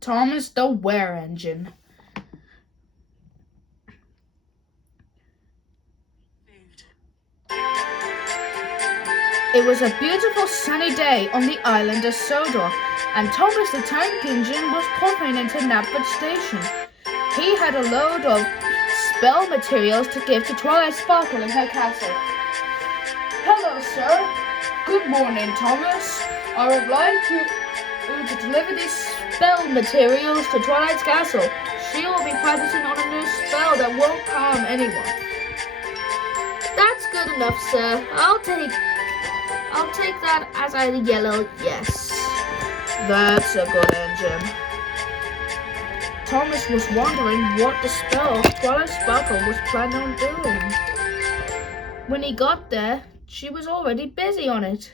Thomas the Were Engine. It was a beautiful sunny day on the island of Sodor, and Thomas the Tank Engine was popping into Knapford Station. He had a load of spell materials to give to Twilight Sparkle in her castle. Hello, sir. Good morning, Thomas. I would like you to deliver these spell materials to Twilight's castle. She will be practicing on a new spell that won't harm anyone. That's good enough, sir. I'll take that as a yellow yes. That's a good engine. Thomas was wondering what the spell Twilight Sparkle was planning on doing. When he got there, she was already busy on it.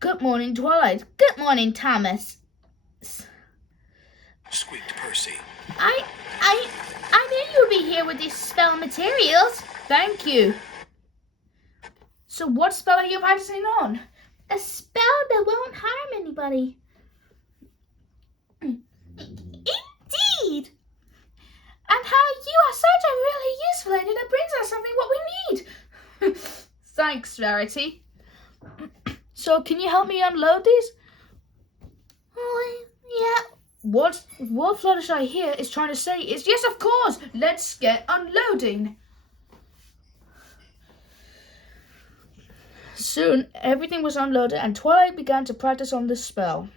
Good morning, Twilight. Good morning, Thomas. Squeaked Percy. I knew you'd be here with these spell materials. Thank you. So what spell are you practicing on? A spell that won't harm anybody. Indeed. And how you are such a really useful engine that brings us something what we need. Thanks, Rarity. So can you help me unload these? Oh, yeah. What Fluttershy here is trying to say is, yes, of course, let's get unloading. Soon, everything was unloaded and Twilight began to practice on this spell.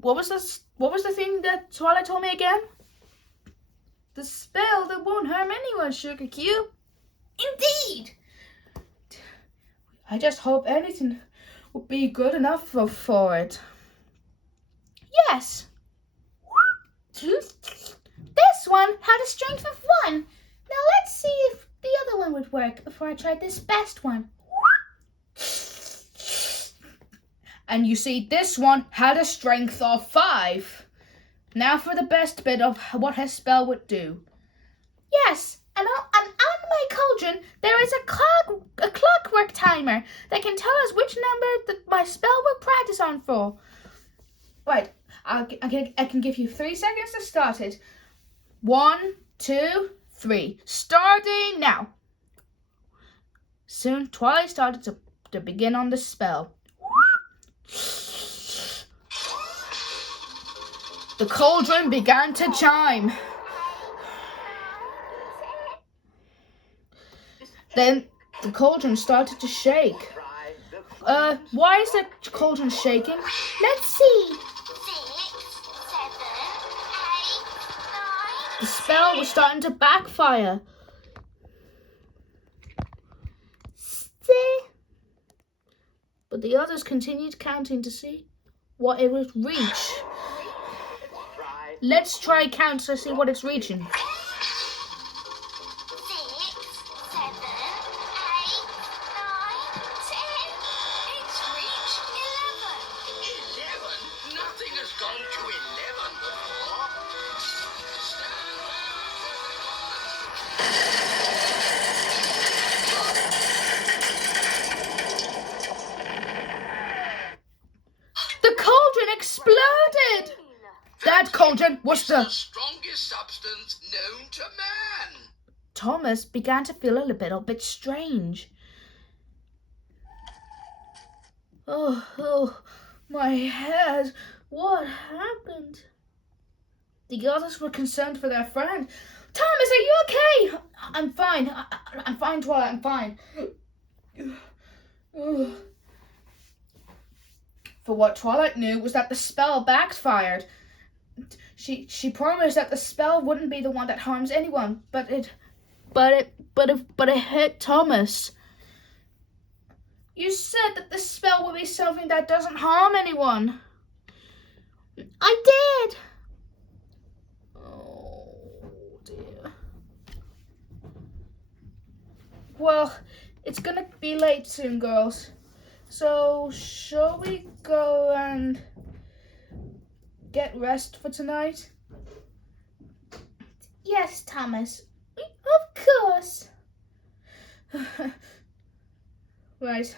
What was the thing that Twilight told me again? The spell that won't harm anyone, Sugar Cube. Indeed. I just hope anything will be good enough for it. Yes. This one had a strength of 1. Now let's see if the other one would work before I tried this best one. And you see, this one had a strength of 5. Now for the best bit of what her spell would do. Yes, and on my cauldron there is a clockwork timer that can tell us which number that my spell will practice on for. Right, I can give you 3 seconds to start it. 1, 2, 3. Starting now. Soon, Twilight started to begin on the spell. The cauldron began to chime. Then the cauldron started to shake. Why is the cauldron shaking? Let's see. 6, 7, 8, 9. The spell was starting to backfire. But the others continued counting to see what it would reach. Let's try count to see what it's reaching. 6, 7, 8, 9, 10. It's reached 11? Nothing has gone to 11 before. The cauldron exploded! That cauldron was the strongest substance known to man. Thomas began to feel a little bit strange. Oh, my head. What happened? The others were concerned for their friend. Thomas, are you okay? I'm fine. I'm fine, Twilight. I'm fine. For what Twilight knew was that the spell backfired. She promised that the spell wouldn't be the one that harms anyone, but it hit Thomas. You said that the spell would be something that doesn't harm anyone. I did. Oh dear. Well, it's gonna be late soon, girls. So shall we go and get rest for tonight? Yes, Thomas. Of course. Right.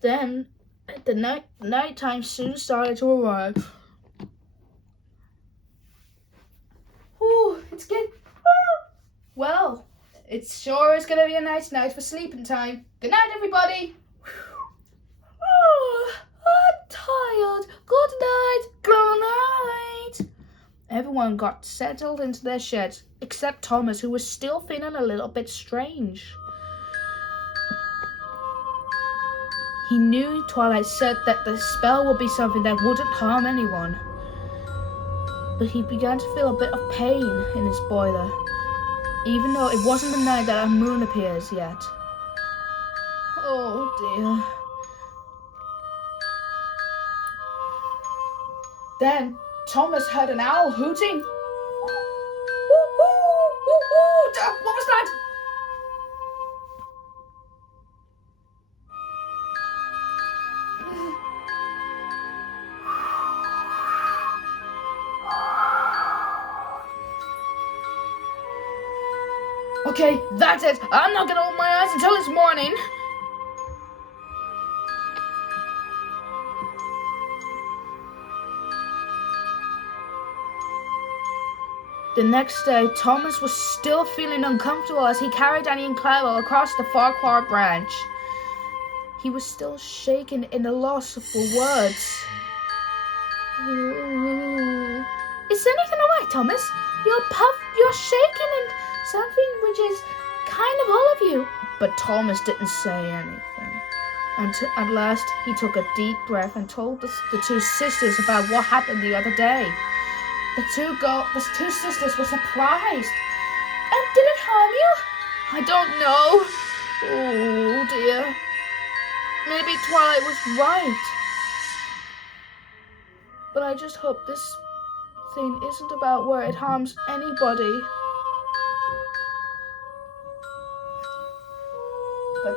Then the nighttime soon started to arrive. Ooh, it's good. Well, it sure is going to be a nice night for sleeping time. Good night, everybody. Oh, I'm tired. Good night. Good night. Everyone got settled into their sheds, except Thomas, who was still feeling a little bit strange. He knew Twilight said that the spell would be something that wouldn't harm anyone. But he began to feel a bit of pain in his boiler, even though it wasn't the night that a moon appears yet. Oh dear. Then Thomas heard an owl hooting. Woo, woo, woo, woo. What was that? Okay, that's it. I'm not gonna open my eyes until it's morning. The next day, Thomas was still feeling uncomfortable as he carried Annie and Clara across the Farquhar branch. He was still shaken in the loss for words. Is anything alright, Thomas? You're shaking and something which is kind of all of you. But Thomas didn't say anything. At last, he took a deep breath and told the two sisters about what happened the other day. The two sisters were surprised. And did it harm you? I don't know. Oh dear. Maybe Twilight was right. But I just hope this thing isn't about where it harms anybody. But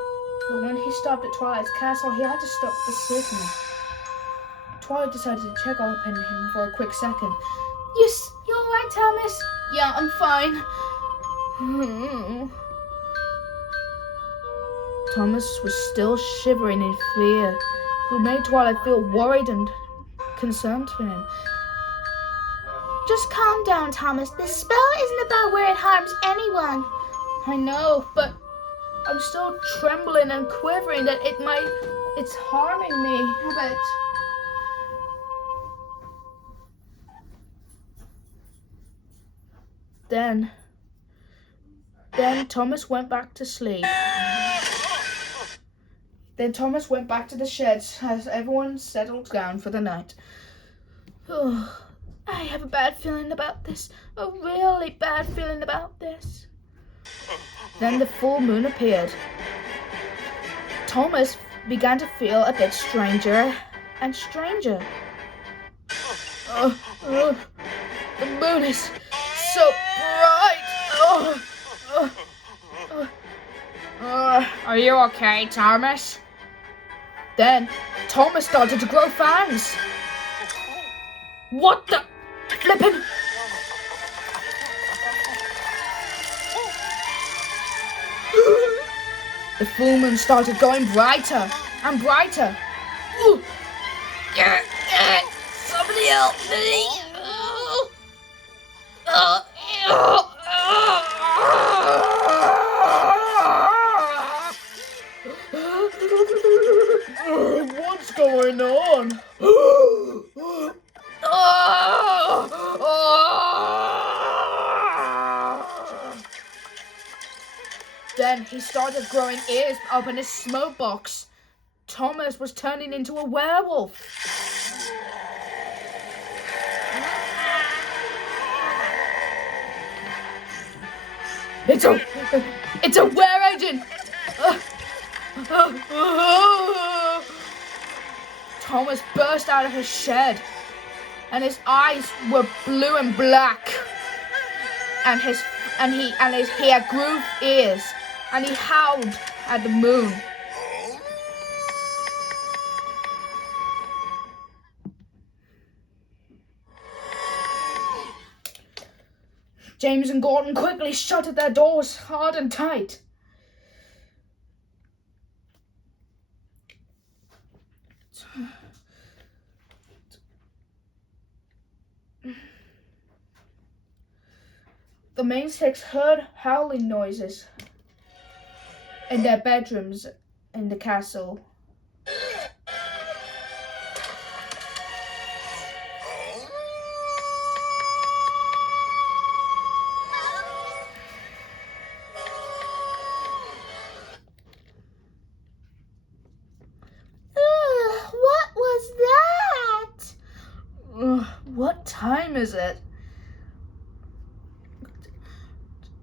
when he stopped at Twilight's castle, he had to stop the signal. Twilight decided to check up on him for a quick second. Yes, you alright, Thomas? Yeah, I'm fine. Thomas was still shivering in fear, who made Twilight feel worried and concerned for him. Just calm down, Thomas. This spell isn't about where it harms anyone. I know, but I'm still trembling and quivering that it's harming me a bit. Then Thomas went back to sleep. Then Thomas went back to the sheds as everyone settled down for the night. Oh, I have a bad feeling about this. A really bad feeling about this. Then the full moon appeared. Thomas began to feel a bit stranger and stranger. The moon is so bright. Are you okay, Thomas? Then Thomas started to grow fangs. What the flippin'? The full moon started going brighter and brighter. Somebody help me! What's going on? Then he started growing ears up in his smoke box. Thomas was turning into a werewolf. It's a were-agent! Thomas burst out of his shed, and his eyes were blue and black, and he had grooved ears, and he howled at the moon. James and Gordon quickly shuttered their doors hard and tight. The main six heard howling noises in their bedrooms in the castle. What was that? What time is it?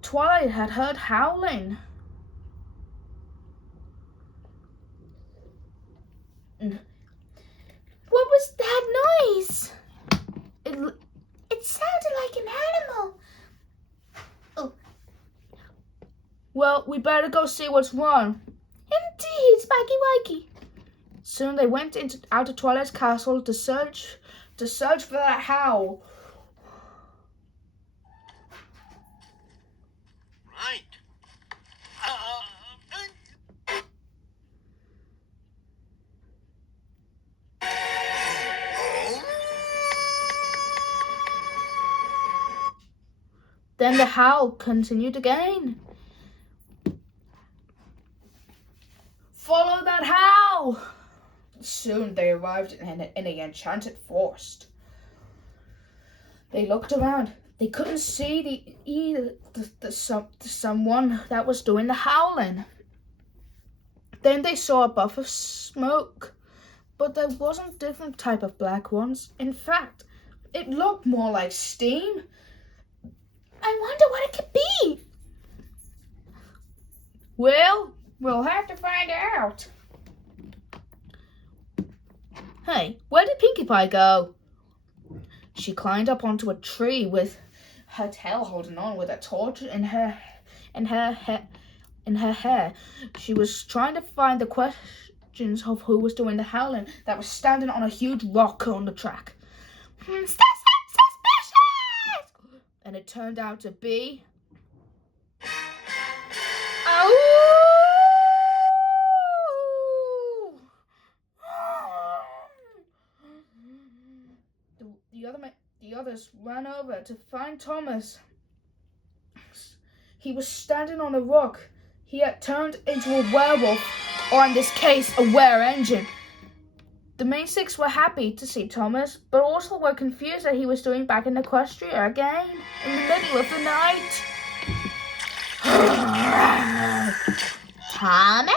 Twilight had heard howling. What was that noise? It sounded like an animal. Oh, Well, we better go see what's wrong. indeed, Spiky Wikey. Soon they went out of Twilight's castle to search for that howl. Right. Then the howl continued again. Follow that howl! Soon they arrived in an enchanted forest. They looked around. They couldn't see someone that was doing the howling. Then they saw a puff of smoke, but there wasn't a different type of black ones. In fact, it looked more like steam. I wonder what it could be. Well, we'll have to find out. Hey, where did Pinkie Pie go? She climbed up onto a tree with her tail holding on with a torch in her hair. She was trying to find the questions of who was doing the howling that was standing on a huge rock on the track. Suspicious! And it turned out to be... The others ran over to find Thomas. He was standing on a rock. He had turned into a werewolf, or in this case, a were-engine. The main six were happy to see Thomas, but also were confused that he was doing back in Equestria again, in the middle of the night. Thomas?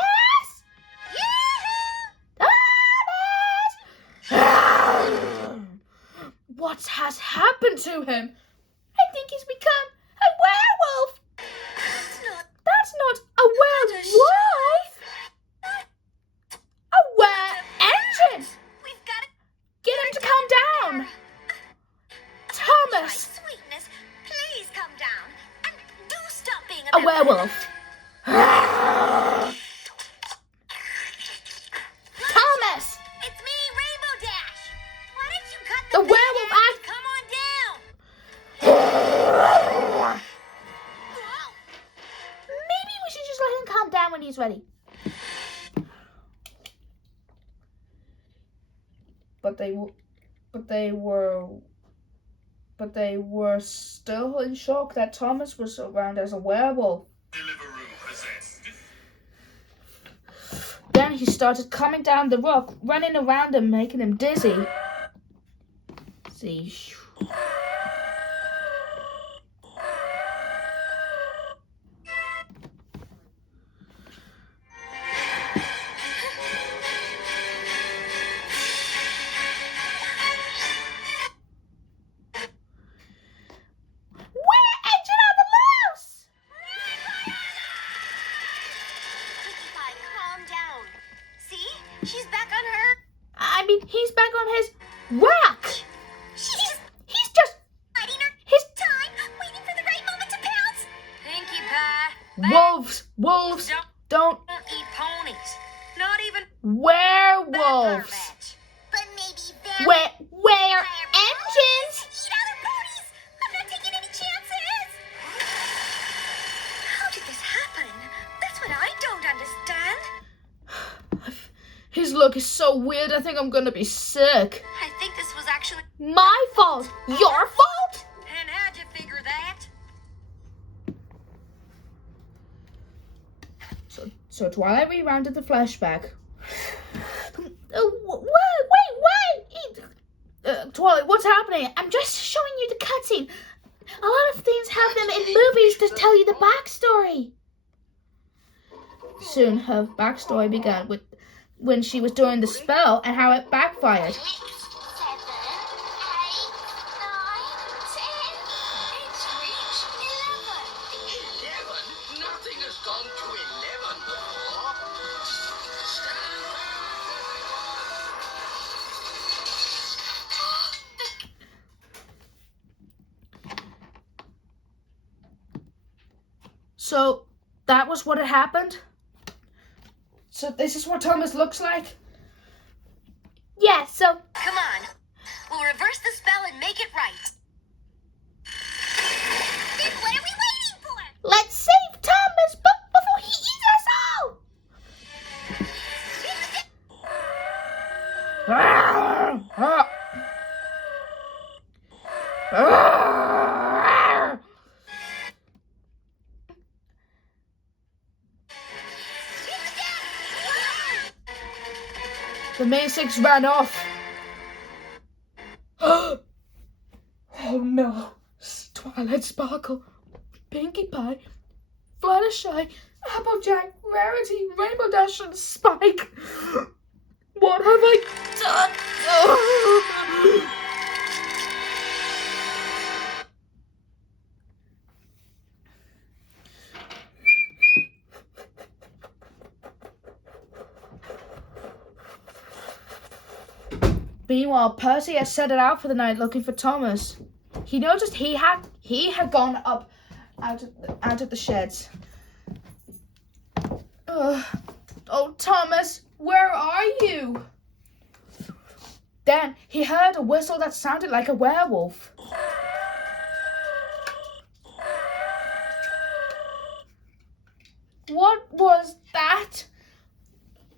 What has happened to him? I think he's become a werewolf. That's not a werewolf. A were-engine. We've got to Get him to calm down. Thomas. Sweetness, please come down and do stop being A werewolf. Thomas. It's me, Rainbow Dash. Why don't you cut The the werewolf and act. come on down? Maybe we should just let him calm down when he's ready. But they were still in shock that Thomas was around as a werewolf. Then he started coming down the rock, running around him, making him dizzy. See. Were-engine on the loose. Pinkie Pie, calm down. See? She's back on her. I mean, he's back on his rock. She's He's just hiding her his time, waiting for the right moment to pounce. Pinkie Pie, Wolves don't eat ponies. Not even werewolves. But maybe them were-engines. eat other ponies. I'm not taking any chances. How did this happen? That's what I don't understand. His look is so weird, I think I'm gonna be sick. I think this was actually. My fault. Your fault? And how'd you figure that? So Twilight rewounded the flashback. Wait. Twilight, what's happening? I'm just showing you the cutscene. A lot of things have them in movies to tell you the backstory. Soon her backstory began with when she was doing the spell and how it backfired. 6, 7, 8, 9, 10. It's reached 11. 11? Nothing has gone to 11 before. Stand So that was what had happened? So this is what Thomas looks like? Yeah, so Come on. We'll reverse the spell and make it right. Then what are we waiting for? let's save Thomas before he eats us all. The main 6 ran off. Oh no. Twilight Sparkle, Pinkie Pie, Fluttershy, Applejack, Rarity, Rainbow Dash, and Spike. What have I done? Oh. Meanwhile, Percy had set it out for the night looking for Thomas. He noticed he had gone up out of the sheds. Oh, Thomas, where are you? Then he heard a whistle that sounded like a werewolf. What was that?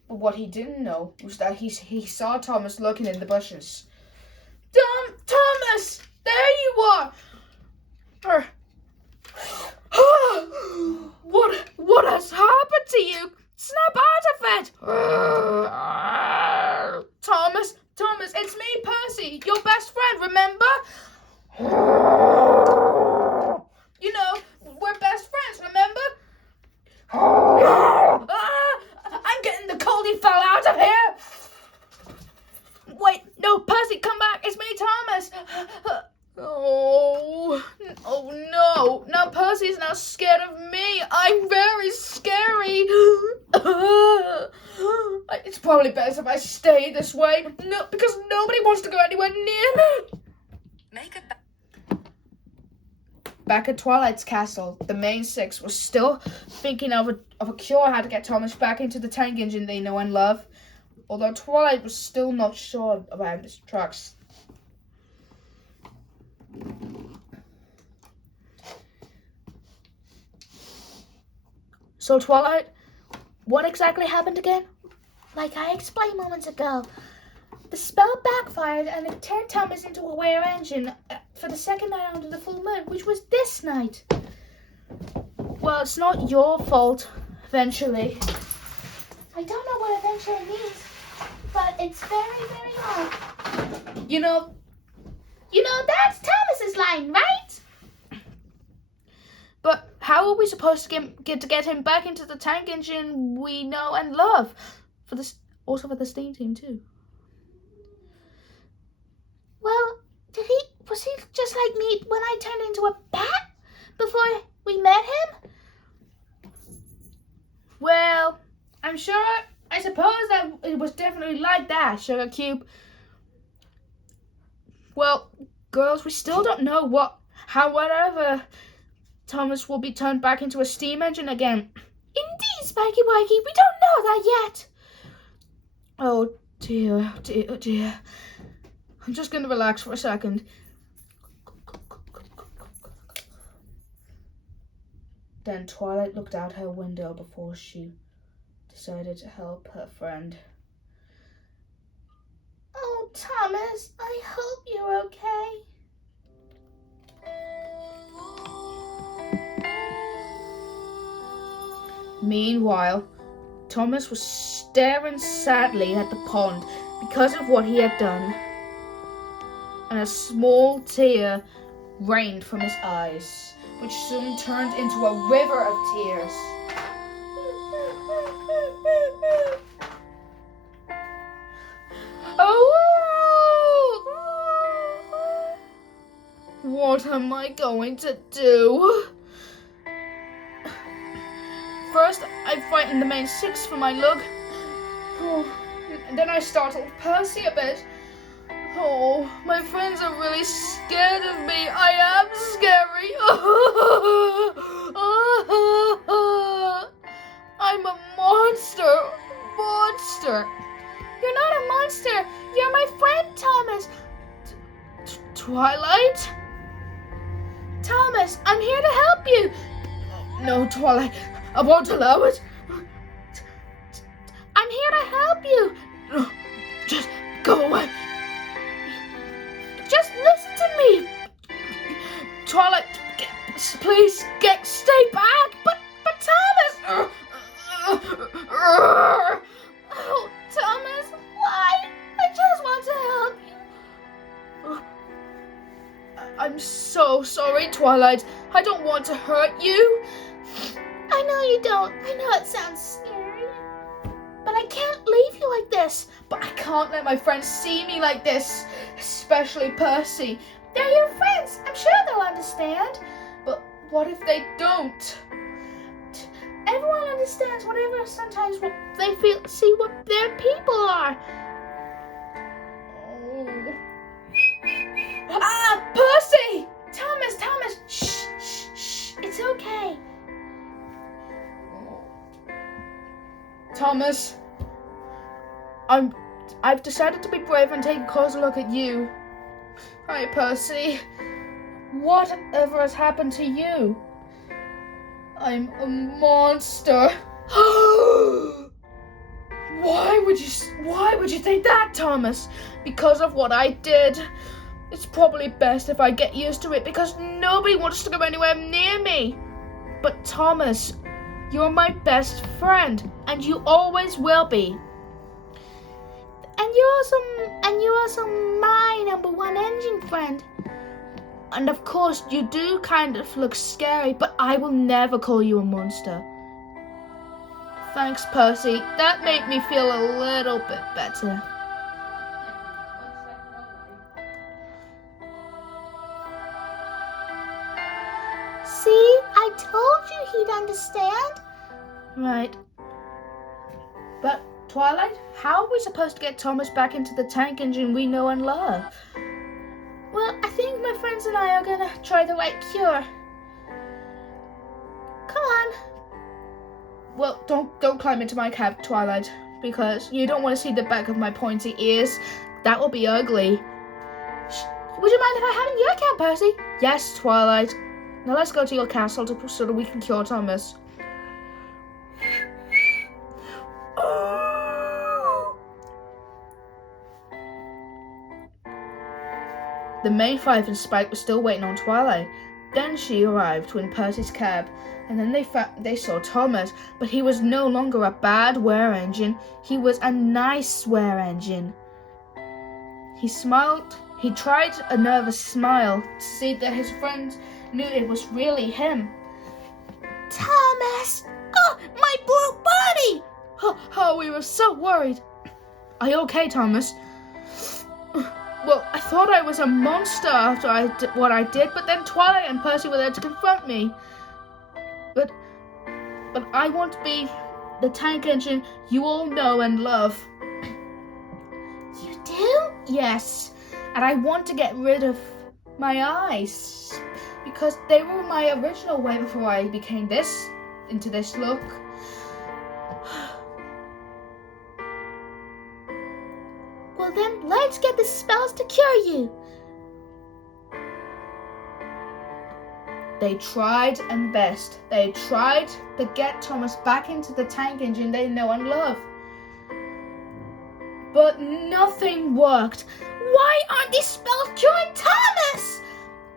But what he didn't know was that he saw Thomas looking in the bushes. Thomas! There you are! What has happened to you? Snap out of it! Thomas, it's me, Percy, your best friend, remember? You know, we're best friends, remember? I'm getting the cold, he fell out of here! Wait, no, Percy, come back, it's me, Thomas! Oh no, now Percy's now scared of me. I'm very scary. It's probably best if I stay this way. No, because nobody wants to go anywhere near me. Make it Back at Twilight's castle, the main 6 was still thinking of a cure how to get Thomas back into the tank engine they know and love. Although Twilight was still not sure about his trucks. So Twilight, what exactly happened again? Like I explained moments ago, the spell backfired and it turned Thomas into a were engine for the second night under the full moon, which was this night. Well, it's not your fault, eventually. I don't know what eventually means, but it's very, very hard. You know, That's Thomas's line, right? but how are we supposed to get him back into the tank engine we know and love? Also for the steam team too. Well, was he just like me when I turned into a bat before we met him? Well, I suppose that it was definitely like that, Sugar Cube. Well, girls, we still don't know whatever Thomas will be turned back into a steam engine again. Indeed, Spiky Wikey, we don't know that yet. Oh dear. I'm just gonna relax for a second. Then Twilight looked out her window before she decided to help her friend. Thomas, I hope you're okay. Meanwhile, Thomas was staring sadly at the pond because of what he had done, and a small tear rained from his eyes, which soon turned into a river of tears. Oh! What am I going to do? First, I frightened the main six for my lug. And then I startled Percy a bit. Oh, my friends are really scared of me. I am scary. I'm a monster. Monster. You're not a monster. You're my friend, Thomas. Twilight? Thomas, I'm here to help you. No, Twilight. I won't allow it. I'm here to help you. Just go away. Just listen to me. Twilight, please stay back. But Thomas. Oh, Thomas, why? I just want to help you. I'm so sorry, Twilight. I don't want to hurt you. I know you don't. I know it sounds scary. But I can't leave you like this. But I can't let my friends see me like this, especially Percy. They're your friends. I'm sure they'll understand. But what if they don't? Everyone understands whatever sometimes what they feel, see what their people are. Oh. Ah, Percy! Thomas, shh, shh, shh. It's okay. Thomas, I've decided to be brave and take a closer look at you. Hi, Percy. Whatever has happened to you? I'm a monster. Why would you think that, Thomas? Because of what I did. It's probably best if I get used to it because nobody wants to go anywhere near me. But Thomas, you're my best friend, and you always will be. And you're also my number one engine friend. And of course, you do kind of look scary, but I will never call you a monster. Thanks, Percy. That made me feel a little bit better. See, I told you he'd understand. Right. But, Twilight, how are we supposed to get Thomas back into the tank engine we know and love? Well, I think my friends and I are gonna try the right cure. Come on. Well, don't climb into my cab, Twilight, because you don't want to see the back of my pointy ears. That will be ugly. Would you mind if I hop in your cab, Percy? Yes, Twilight. Now let's go to your castle so that we can cure Thomas. The maid five and Spike were still waiting on Twilight. Then she arrived in Percy's cab, and then they saw Thomas, but he was no longer a bad were engine. He was a nice were engine. He smiled. He tried a nervous smile to see that his friends knew it was really him. Thomas! Oh, my blue body! Oh, we were so worried. Are you okay, Thomas? Well, I thought I was a monster after what I did, but then Twilight and Percy were there to confront me. But I want to be the tank engine you all know and love. You do? Yes, and I want to get rid of my eyes because they were my original way before I became into this look. Well then, let's get the spells to cure you. They tried and best. They tried to get Thomas back into the tank engine they know and love. but nothing worked. Why aren't these spells curing Thomas?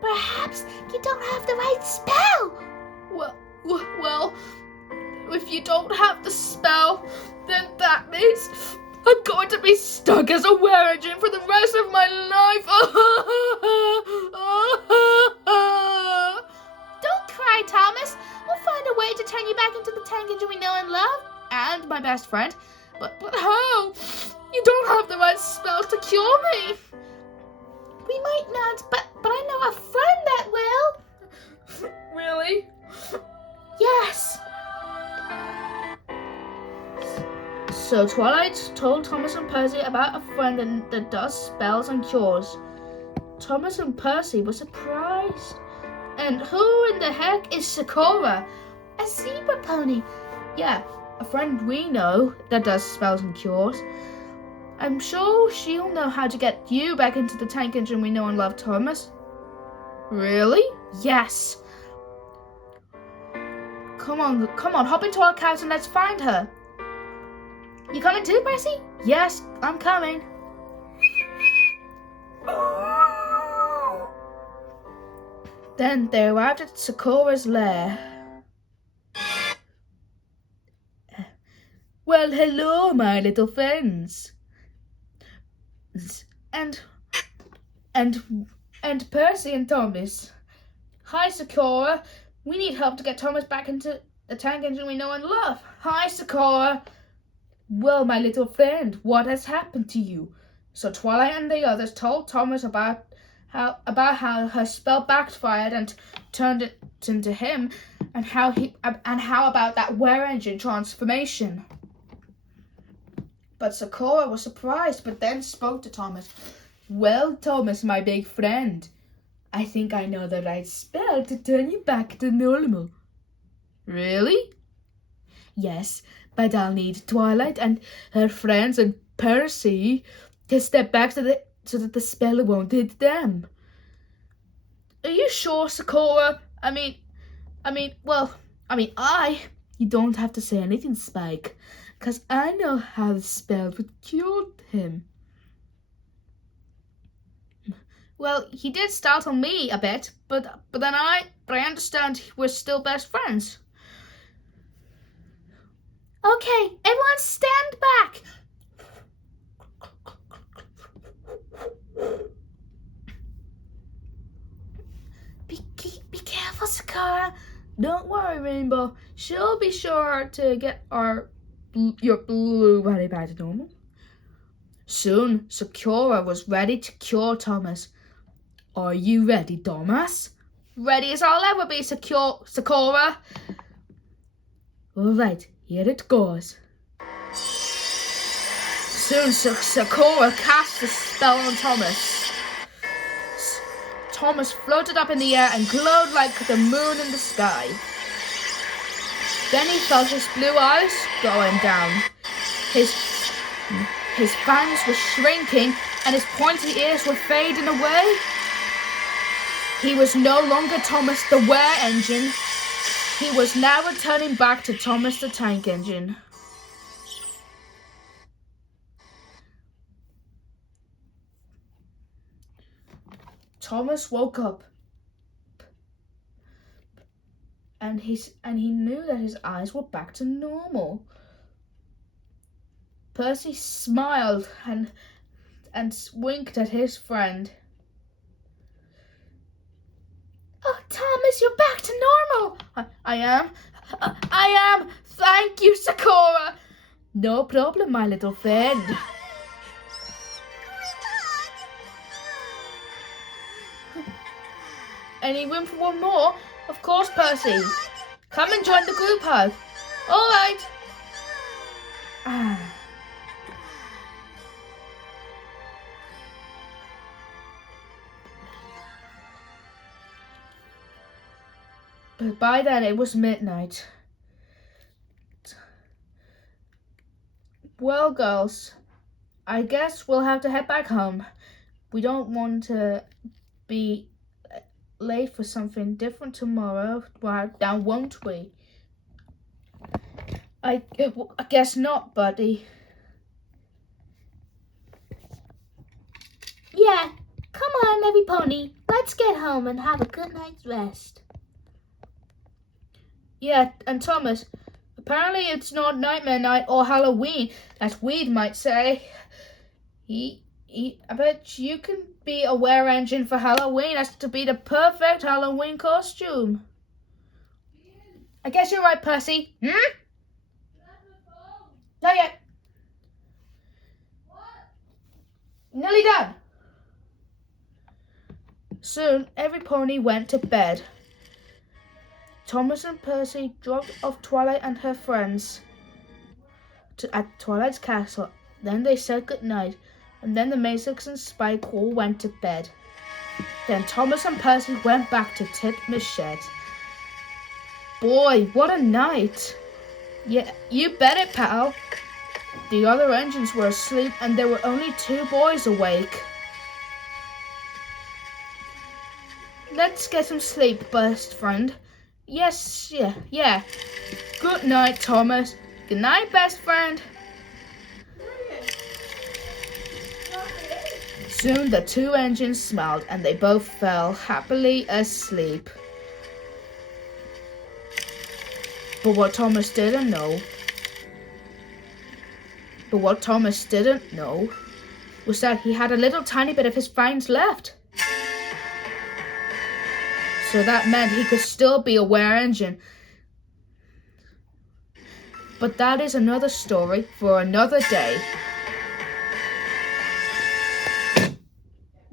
Perhaps you don't have the right spell. Well, if you don't have the spell, then that means I'm going to be stuck as a were-engine for the rest of my life. Don't cry, Thomas. We'll find a way to turn you back into the tank engine we know and love, and my best friend. But how? You don't have the right spell to cure me. We might not, but I know a friend that will. Really? Yes. So Twilight told Thomas and Percy about a friend that does spells and cures. Thomas and Percy were surprised. And who in the heck is Sakura? A zebra pony. Yeah, a friend we know that does spells and cures. I'm sure she'll know how to get you back into the tank engine we know and love, Thomas. Really? Yes. Come on, hop into our couch and let's find her. You coming too, Percy? Yes, I'm coming. Then they arrived at Sakura's lair. Well, hello, my little friends. And Percy and Thomas. Hi, Sakura. We need help to get Thomas back into the tank engine we know and love. Hi, Sakura. Well, my little friend, what has happened to you? So Twilight and the others told Thomas about how her spell backfired and turned it into him, and how about that were-engine transformation. But Sakura was surprised, but then spoke to Thomas. Well, Thomas, my big friend, I think I know the right spell to turn you back to normal. Really? Yes, but I'll need Twilight and her friends and Percy to step back so that the spell won't hit them. Are you sure, Sakura? You don't have to say anything, Spike, 'cause I know how the spell would cure him. Well, he did startle me a bit, but I understand we're still best friends. Okay, everyone stand back. Be careful, Sakura. Don't worry, Rainbow. She'll be sure to get your blue body back to normal. Soon, Sakura was ready to cure Thomas. Are you ready, Thomas? Ready as I'll ever be, Sakura. All right, here it goes. Soon, Sakura cast the spell on Thomas. Thomas floated up in the air and glowed like the moon in the sky. Then he felt his blue eyes going down. His fangs were shrinking and his pointy ears were fading away. He was no longer Thomas the were-engine. He was now returning back to Thomas the tank engine. Thomas woke up, and he knew that his eyes were back to normal. Percy smiled and winked at his friend. Oh, Thomas, you're back to normal. I am. Thank you, Sakura. No problem, my little friend. Any room for one more? Of course, Percy. Come and join the group hug. All right. But by then it was midnight. Well, girls, I guess we'll have to head back home. We don't want to be late for something different tomorrow, now won't we? I guess not, buddy. Yeah, come on, every pony. Let's get home and have a good night's rest. Yeah, and Thomas, apparently it's not Nightmare Night or Halloween, as Weed might say. I bet you can be a were engine for Halloween. That's to be the perfect Halloween costume. I guess you're right, Percy. Not yet. Nearly done. Soon, every pony went to bed. Thomas and Percy dropped off Twilight and her friends at Twilight's castle. Then they said goodnight, and then the Masons and Spike all went to bed. Then Thomas and Percy went back to Titmus shed. Boy, what a night! Yeah, you bet it, pal. The other engines were asleep, and there were only 2 boys awake. Let's get some sleep, best friend. Yes, yeah. Good night, Thomas. Good night, best friend. Soon the 2 engines smiled, and they both fell happily asleep. But what Thomas didn't know was that he had a little tiny bit of his fangs left. So that meant he could still be a were engine. But that is another story for another day.